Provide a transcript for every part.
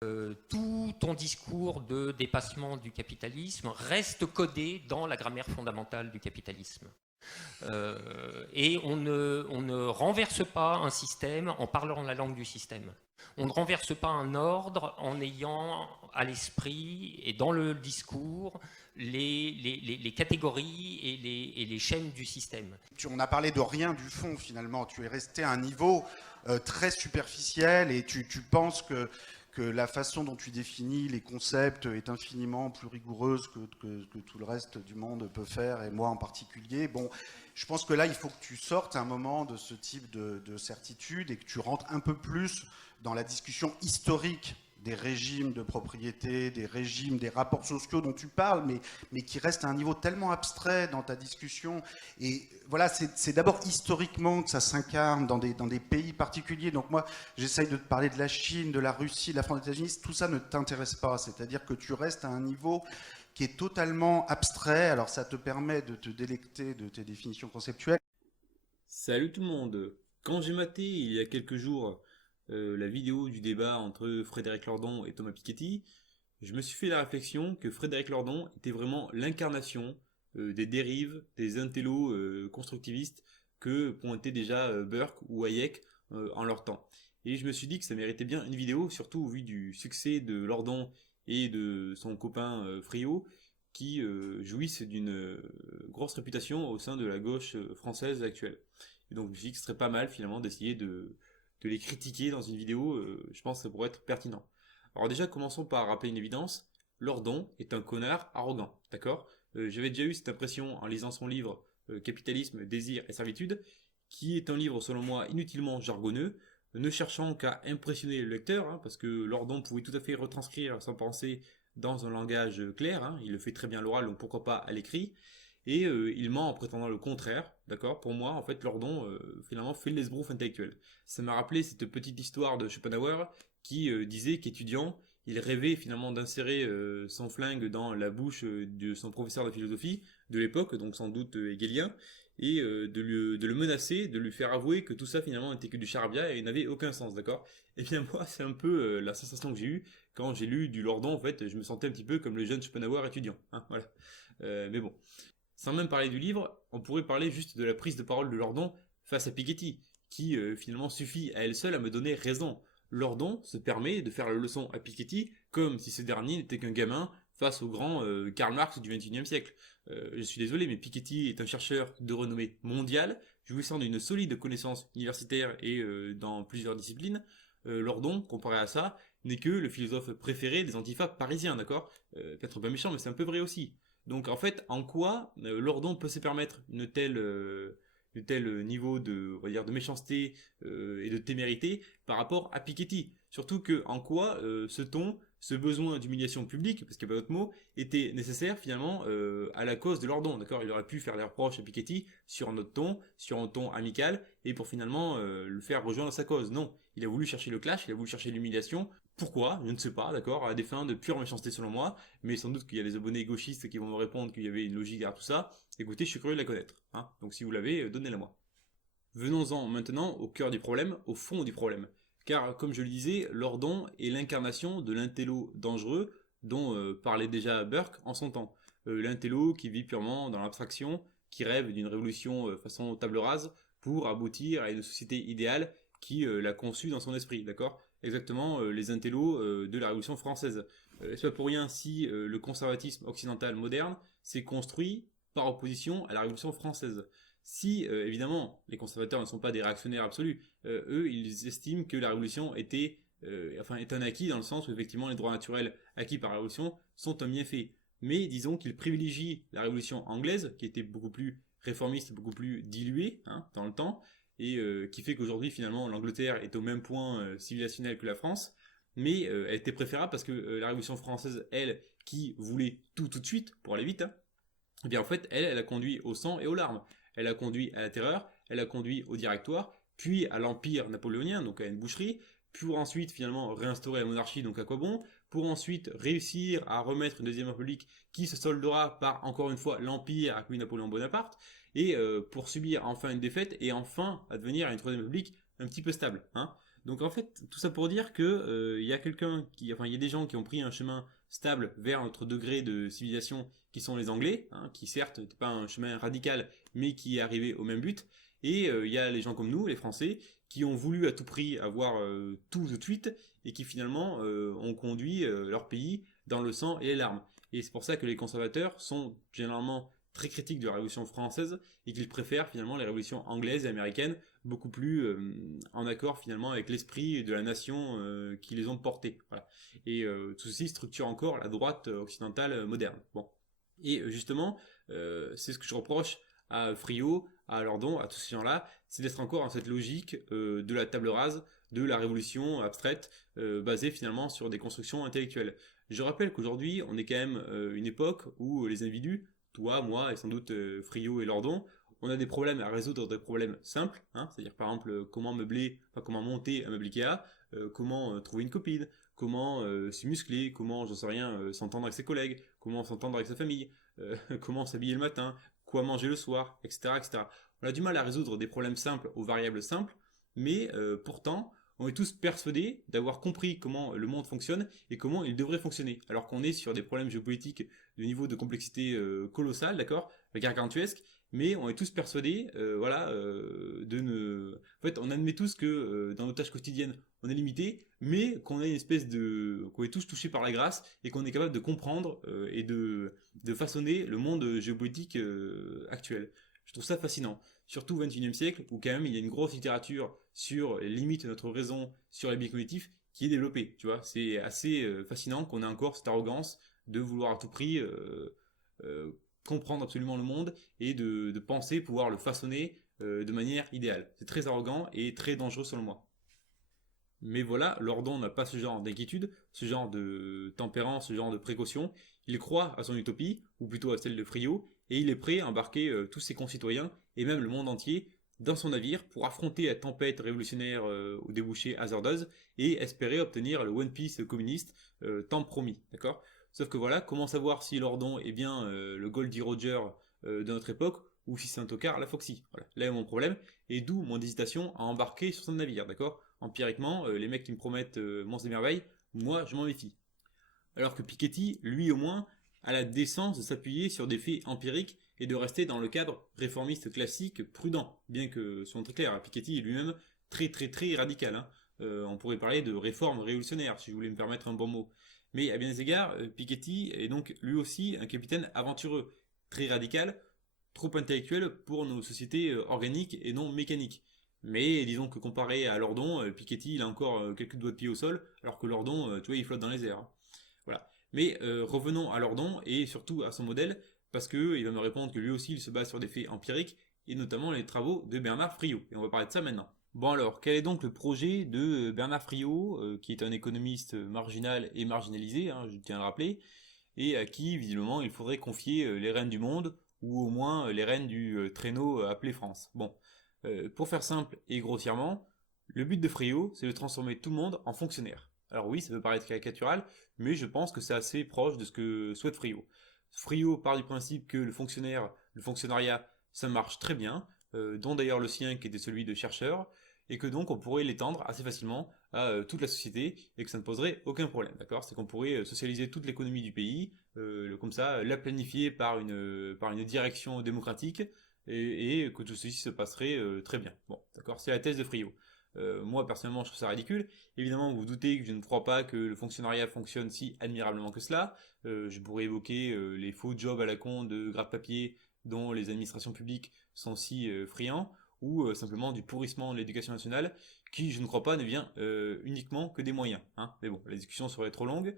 Tout ton discours de dépassement du capitalisme reste codé dans la grammaire fondamentale du capitalisme. Et on ne renverse pas un système en parlant la langue du système. On ne renverse pas un ordre en ayant à l'esprit et dans le discours les catégories et les chaînes du système. On a parlé de rien du fond finalement. Tu es resté à un niveau très superficiel et tu penses que la façon dont tu définis les concepts est infiniment plus rigoureuse que tout le reste du monde peut faire, et moi en particulier. Bon, je pense que là, il faut que tu sortes un moment de ce type de certitude et que tu rentres un peu plus dans la discussion historique des régimes de propriété, des régimes, des rapports sociaux dont tu parles, mais qui restent à un niveau tellement abstrait dans ta discussion. Et voilà, c'est d'abord historiquement que ça s'incarne dans des pays particuliers. Donc moi, j'essaye de te parler de la Chine, de la Russie, de la France, des États-Unis. Tout ça ne t'intéresse pas. C'est-à-dire que tu restes à un niveau qui est totalement abstrait. Alors ça te permet de te délecter de tes définitions conceptuelles. Salut tout le monde. Quand j'ai maté il y a quelques jours la vidéo du débat entre Frédéric Lordon et Thomas Piketty, je me suis fait la réflexion que Frédéric Lordon était vraiment l'incarnation des dérives, des intellos constructivistes que pointaient déjà Burke ou Hayek en leur temps. Et je me suis dit que ça méritait bien une vidéo, surtout au vu du succès de Lordon et de son copain Friot, qui jouissent d'une grosse réputation au sein de la gauche française actuelle. Et donc je me suis dit que ce serait pas mal finalement d'essayer de les critiquer dans une vidéo, je pense que ça pourrait être pertinent. Alors déjà commençons par rappeler une évidence, Lordon est un connard arrogant, d'accord. J'avais déjà eu cette impression en lisant son livre Capitalisme, désir et servitude, qui est un livre selon moi inutilement jargonneux, ne cherchant qu'à impressionner le lecteur, hein, parce que Lordon pouvait tout à fait retranscrire sa pensée dans un langage clair, hein, il le fait très bien à l'oral, donc pourquoi pas à l'écrit, et il ment en prétendant le contraire, d'accord. Pour moi, en fait, Lordon, finalement, fait le l'esbrouf intellectuel. Ça m'a rappelé cette petite histoire de Schopenhauer, qui disait qu'étudiant, il rêvait finalement d'insérer son flingue dans la bouche de son professeur de philosophie de l'époque, donc sans doute hegelien, et de le menacer, de lui faire avouer que tout ça finalement n'était que du charabia et n'avait aucun sens, d'accord. Et bien moi, c'est un peu la sensation que j'ai eue quand j'ai lu du Lordon. En fait, je me sentais un petit peu comme le jeune Schopenhauer étudiant, hein, voilà. Mais bon, sans même parler du livre, on pourrait parler juste de la prise de parole de Lordon face à Piketty, qui finalement suffit à elle seule à me donner raison. Lordon se permet de faire la leçon à Piketty comme si ce dernier n'était qu'un gamin face au grand Karl Marx du XXIe siècle. Je suis désolé, mais Piketty est un chercheur de renommée mondiale, jouissant d'une solide connaissance universitaire et dans plusieurs disciplines. Lordon, comparé à ça, n'est que le philosophe préféré des antifas parisiens, d'accord. Peut-être bien méchant, mais c'est un peu vrai aussi. Donc en fait, en quoi Lordon peut se permettre une telle niveau de, on va dire, de méchanceté et de témérité par rapport à Piketty. Surtout que en quoi ce ton, ce besoin d'humiliation publique, parce qu'il n'y a pas d'autre mot, était nécessaire finalement à la cause de Lordon. D'accord, il aurait pu faire les reproches à Piketty sur un autre ton, sur un ton amical, et pour finalement le faire rejoindre sa cause. Non, il a voulu chercher le clash, il a voulu chercher l'humiliation. Pourquoi? Je ne sais pas, d'accord, à des fins de pure méchanceté selon moi, mais sans doute qu'il y a des abonnés gauchistes qui vont me répondre qu'il y avait une logique derrière tout ça. Écoutez, je suis curieux de la connaître, hein. Donc si vous l'avez, donnez-la moi. Venons-en maintenant au cœur du problème, au fond du problème. Car, comme je le disais, Lordon est l'incarnation de l'intello dangereux dont parlait déjà Burke en son temps. L'intello qui vit purement dans l'abstraction, qui rêve d'une révolution façon table rase pour aboutir à une société idéale qui l'a conçue dans son esprit, d'accord. Exactement les intellos de la Révolution française. C'est pas pour rien si le conservatisme occidental moderne s'est construit par opposition à la Révolution française. Si, évidemment, les conservateurs ne sont pas des réactionnaires absolus, eux, ils estiment que la révolution est un acquis dans le sens où, effectivement, les droits naturels acquis par la révolution sont un bienfait. Mais disons qu'ils privilégient la révolution anglaise, qui était beaucoup plus réformiste, beaucoup plus diluée, hein, dans le temps, et qui fait qu'aujourd'hui, finalement, l'Angleterre est au même point civilisationnel que la France, mais elle était préférable parce que la révolution française, elle, qui voulait tout de suite, pour aller vite, hein, eh bien en fait, elle a conduit au sang et aux larmes. Elle a conduit à la terreur, elle a conduit au directoire, puis à l'empire napoléonien, donc à une boucherie, pour ensuite finalement réinstaurer la monarchie, donc à quoi bon, pour ensuite réussir à remettre une deuxième république qui se soldera par encore une fois l'empire avec Napoléon Bonaparte, et pour subir enfin une défaite et enfin advenir à une troisième république un petit peu stable, hein. Donc en fait, tout ça pour dire que il y a il y a des gens qui ont pris un chemin stable vers notre degré de civilisation, qui sont les Anglais, hein, qui certes n'étaient pas un chemin radical, mais qui est arrivé au même but. Et il y a les gens comme nous, les Français, qui ont voulu à tout prix avoir tout de suite et qui finalement ont conduit leur pays dans le sang et les larmes. Et c'est pour ça que les conservateurs sont généralement très critiques de la Révolution française et qu'ils préfèrent finalement les révolutions anglaises et américaines beaucoup plus en accord finalement avec l'esprit de la nation qui les ont portés. Voilà. Et tout ceci structure encore la droite occidentale moderne. Bon. Et justement, c'est ce que je reproche à Friot, à Lordon, à tous ces gens-là, c'est d'être encore dans cette logique de la table rase, de la révolution abstraite, basée finalement sur des constructions intellectuelles. Je rappelle qu'aujourd'hui, on est quand même une époque où les individus, toi, moi et sans doute Friot et Lordon, on a des problèmes à résoudre, des problèmes simples, hein, c'est-à-dire par exemple comment comment monter un meuble Ikea, comment trouver une copine, comment se muscler, comment, j'en sais rien, s'entendre avec ses collègues, comment s'entendre avec sa famille, comment s'habiller le matin, quoi manger le soir, etc., etc. On a du mal à résoudre des problèmes simples aux variables simples, mais pourtant, on est tous persuadés d'avoir compris comment le monde fonctionne et comment il devrait fonctionner, alors qu'on est sur des problèmes géopolitiques de niveau de complexité colossal, d'accord, gargantuesque, mais on est tous persuadés, de ne... En fait, on admet tous que dans nos tâches quotidiennes, on est limité, mais qu'on a une espèce de... qu'on est tous touchés par la grâce et qu'on est capable de comprendre et de façonner le monde géopolitique actuel. Je trouve ça fascinant. Surtout au XXIe siècle, où quand même il y a une grosse littérature sur les limites de notre raison, sur les biais cognitifs, qui est développée. Tu vois, c'est assez fascinant qu'on ait encore cette arrogance de vouloir à tout prix comprendre absolument le monde et de penser pouvoir le façonner de manière idéale. C'est très arrogant et très dangereux selon moi. Mais voilà, Lordon n'a pas ce genre d'inquiétude, ce genre de tempérance, ce genre de précaution. Il croit à son utopie, ou plutôt à celle de Friot, et il est prêt à embarquer tous ses concitoyens, et même le monde entier, dans son navire pour affronter la tempête révolutionnaire au débouché hasardeuse et espérer obtenir le One Piece communiste tant promis, d'accord? Sauf que voilà, comment savoir si Lordon est bien le Goldie Roger de notre époque ou si c'est un tocard la Foxy? Voilà, là est mon problème, et d'où mon hésitation à embarquer sur son navire, d'accord? Empiriquement, les mecs qui me promettent monts et merveilles, moi je m'en méfie. Alors que Piketty, lui au moins, a la décence de s'appuyer sur des faits empiriques et de rester dans le cadre réformiste classique prudent, bien que, soyons très clairs, Piketty est lui-même très très très radical. Hein. On pourrait parler de réforme révolutionnaire, si je voulais me permettre un bon mot. Mais à bien des égards, Piketty est donc lui aussi un capitaine aventureux, très radical, trop intellectuel pour nos sociétés organiques et non mécaniques. Mais disons que comparé à Lordon, Piketty il a encore quelques doigts de pied au sol, alors que Lordon, tu vois, il flotte dans les airs. Hein. Voilà. Mais revenons à Lordon et surtout à son modèle, parce qu'il va me répondre que lui aussi il se base sur des faits empiriques, et notamment les travaux de Bernard Friot. Et on va parler de ça maintenant. Bon alors, quel est donc le projet de Bernard Friot, qui est un économiste marginal et marginalisé, hein, je tiens à le rappeler, et à qui visiblement il faudrait confier les rênes du monde, ou au moins les rênes du traîneau appelé France. Bon, pour faire simple et grossièrement, le but de Friot, c'est de transformer tout le monde en fonctionnaire. Alors oui, ça peut paraître caricatural, mais je pense que c'est assez proche de ce que souhaite Friot. Friot part du principe que le fonctionnariat, ça marche très bien, dont d'ailleurs le sien qui était celui de chercheur, et que donc on pourrait l'étendre assez facilement à toute la société et que ça ne poserait aucun problème, d'accord? C'est qu'on pourrait socialiser toute l'économie du pays, comme ça, la planifier par une direction démocratique et que tout ceci se passerait très bien. Bon, d'accord, c'est la thèse de Friot. Moi personnellement je trouve ça ridicule. Évidemment vous vous doutez que je ne crois pas que le fonctionnariat fonctionne si admirablement que cela. Je pourrais évoquer les faux jobs à la con de gratte-papier dont les administrations publiques sont si friands, ou simplement du pourrissement de l'éducation nationale qui je ne crois pas ne vient uniquement que des moyens. Hein. Mais bon, la discussion serait trop longue.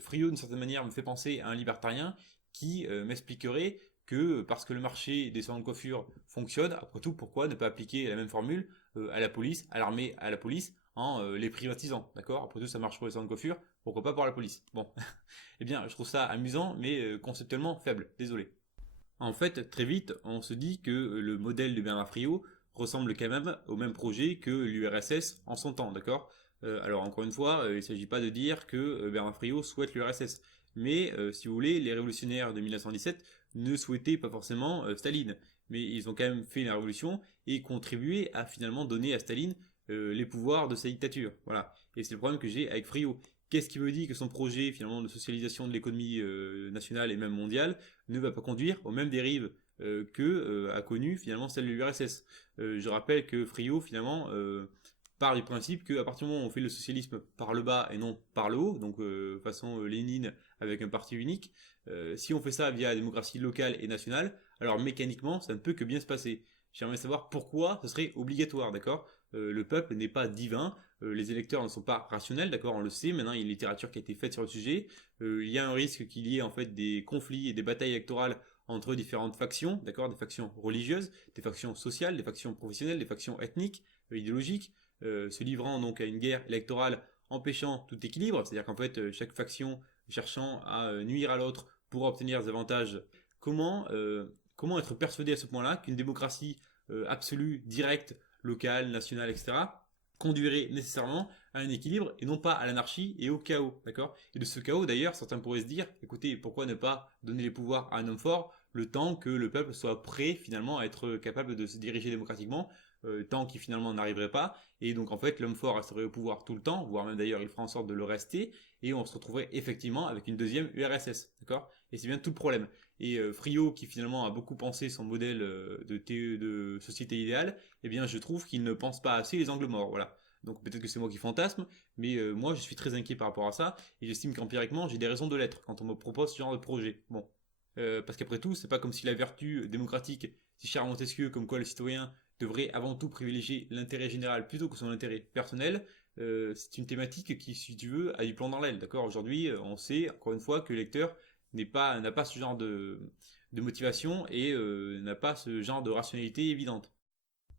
Friot d'une certaine manière me fait penser à un libertarien qui m'expliquerait que parce que le marché des salons de coiffure fonctionne, après tout, pourquoi ne pas appliquer la même formule à la police, à l'armée, à la police, en les privatisant, d'accord? Après tout, ça marche pour les salons de coiffure, pourquoi pas pour la police? Bon, eh bien, je trouve ça amusant, mais conceptuellement faible, désolé. En fait, très vite, on se dit que le modèle de Bernard Friot ressemble quand même au même projet que l'URSS en son temps, d'accord? Alors, encore une fois, il ne s'agit pas de dire que Bernard Friot souhaite l'URSS, mais si vous voulez, les révolutionnaires de 1917 ne souhaitaient pas forcément Staline, mais ils ont quand même fait la révolution et contribué à finalement donner à Staline les pouvoirs de sa dictature. Voilà. Et c'est le problème que j'ai avec Friot. Qu'est-ce qui me dit que son projet finalement de socialisation de l'économie nationale et même mondiale ne va pas conduire aux mêmes dérives que a connu finalement celle de l'URSS. Je rappelle que Friot finalement part du principe qu'à partir du moment où on fait le socialisme par le bas et non par le haut, donc façon Lénine avec un parti unique, si on fait ça via la démocratie locale et nationale, alors mécaniquement ça ne peut que bien se passer. J'aimerais savoir pourquoi ce serait obligatoire, d'accord. Le peuple n'est pas divin, les électeurs ne sont pas rationnels, d'accord, on le sait, maintenant il y a une littérature qui a été faite sur le sujet, il y a un risque qu'il y ait en fait des conflits et des batailles électorales entre différentes factions, d'accord, des factions religieuses, des factions sociales, des factions professionnelles, des factions ethniques, idéologiques, se livrant donc à une guerre électorale empêchant tout équilibre, c'est-à-dire qu'en fait chaque faction cherchant à nuire à l'autre pour obtenir des avantages. Comment être persuadé à ce point-là qu'une démocratie absolue, directe, locale, nationale, etc., conduirait nécessairement à un équilibre et non pas à l'anarchie et au chaos, d'accord. Et de ce chaos, d'ailleurs, certains pourraient se dire, écoutez, pourquoi ne pas donner les pouvoirs à un homme fort le temps que le peuple soit prêt finalement à être capable de se diriger démocratiquement, tant qu'il finalement n'arriverait pas, et donc en fait l'homme fort resterait au pouvoir tout le temps, voire même d'ailleurs il fera en sorte de le rester, et on se retrouverait effectivement avec une deuxième URSS, d'accord. Et c'est bien tout le problème. Et Friot, qui finalement a beaucoup pensé son modèle de société idéale, eh bien je trouve qu'il ne pense pas assez les angles morts, voilà. Donc peut-être que c'est moi qui fantasme, mais moi je suis très inquiet par rapport à ça, et j'estime qu'empiriquement j'ai des raisons de l'être quand on me propose ce genre de projet. Bon, parce qu'après tout, c'est pas comme si la vertu démocratique, si chère à Montesquieu, comme quoi le citoyen devrait avant tout privilégier l'intérêt général plutôt que son intérêt personnel, c'est une thématique qui, si tu veux, a du plomb dans l'aile, d'accord. Aujourd'hui, on sait, encore une fois, que le lecteur n'a pas ce genre de motivation et n'a pas ce genre de rationalité évidente.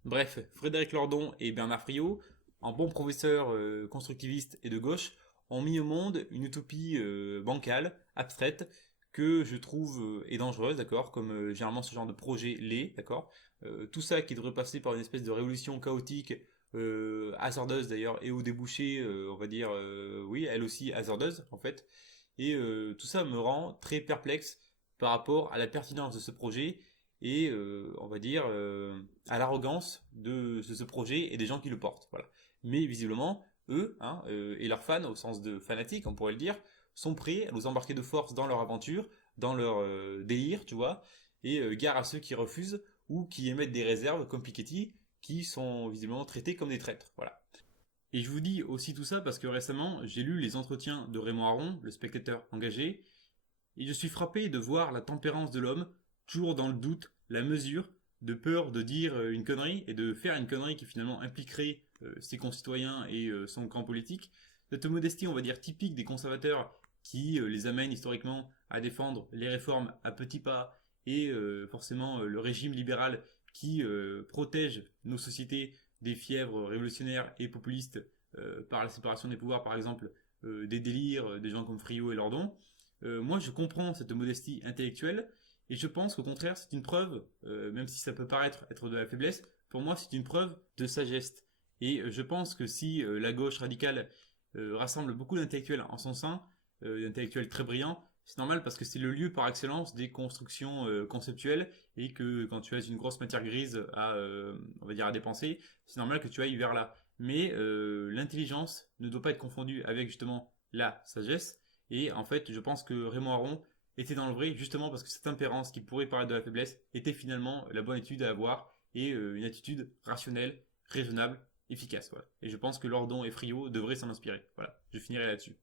Bref, Frédéric Lordon et Bernard Friot, en bons professeurs constructivistes et de gauche, ont mis au monde une utopie bancale, abstraite, que je trouve est dangereuse, d'accord, comme généralement ce genre de projet l'est, d'accord. Tout ça qui devrait passer par une espèce de révolution chaotique, hasardeuse d'ailleurs, et au débouché, on va dire, oui, elle aussi hasardeuse en fait. Et tout ça me rend très perplexe par rapport à la pertinence de ce projet et on va dire à l'arrogance de ce projet et des gens qui le portent. Voilà. Mais visiblement, eux, hein, et leurs fans, au sens de fanatiques, on pourrait le dire, sont prêts à nous embarquer de force dans leur aventure, dans leur délire, tu vois, et gare à ceux qui refusent ou qui émettent des réserves comme Piketty, qui sont visiblement traités comme des traîtres. Voilà. Et je vous dis aussi tout ça parce que récemment, j'ai lu les entretiens de Raymond Aron, le spectateur engagé, et je suis frappé de voir la tempérance de l'homme, toujours dans le doute, la mesure, de peur de dire une connerie et de faire une connerie qui finalement impliquerait ses concitoyens et son camp politique. Cette modestie, on va dire, typique des conservateurs qui les amène historiquement à défendre les réformes à petits pas et forcément le régime libéral qui protège nos sociétés des fièvres révolutionnaires et populistes par la séparation des pouvoirs, par exemple, des délires des gens comme Friot et Lordon. Moi, je comprends cette modestie intellectuelle et je pense qu'au contraire, c'est une preuve, même si ça peut paraître être de la faiblesse, pour moi, c'est une preuve de sagesse. Et je pense que si la gauche radicale rassemble beaucoup d'intellectuels en son sein, d'intellectuels très brillants, c'est normal parce que c'est le lieu par excellence des constructions conceptuelles et que quand tu as une grosse matière grise à, on va dire, à dépenser, c'est normal que tu ailles vers là. Mais l'intelligence ne doit pas être confondue avec justement la sagesse. Et en fait, je pense que Raymond Aron était dans le vrai justement parce que cette impérance qui pourrait paraître de la faiblesse était finalement la bonne étude à avoir et une attitude rationnelle, raisonnable, efficace. Voilà. Et je pense que Lordon et Friot devraient s'en inspirer. Voilà, je finirai là-dessus.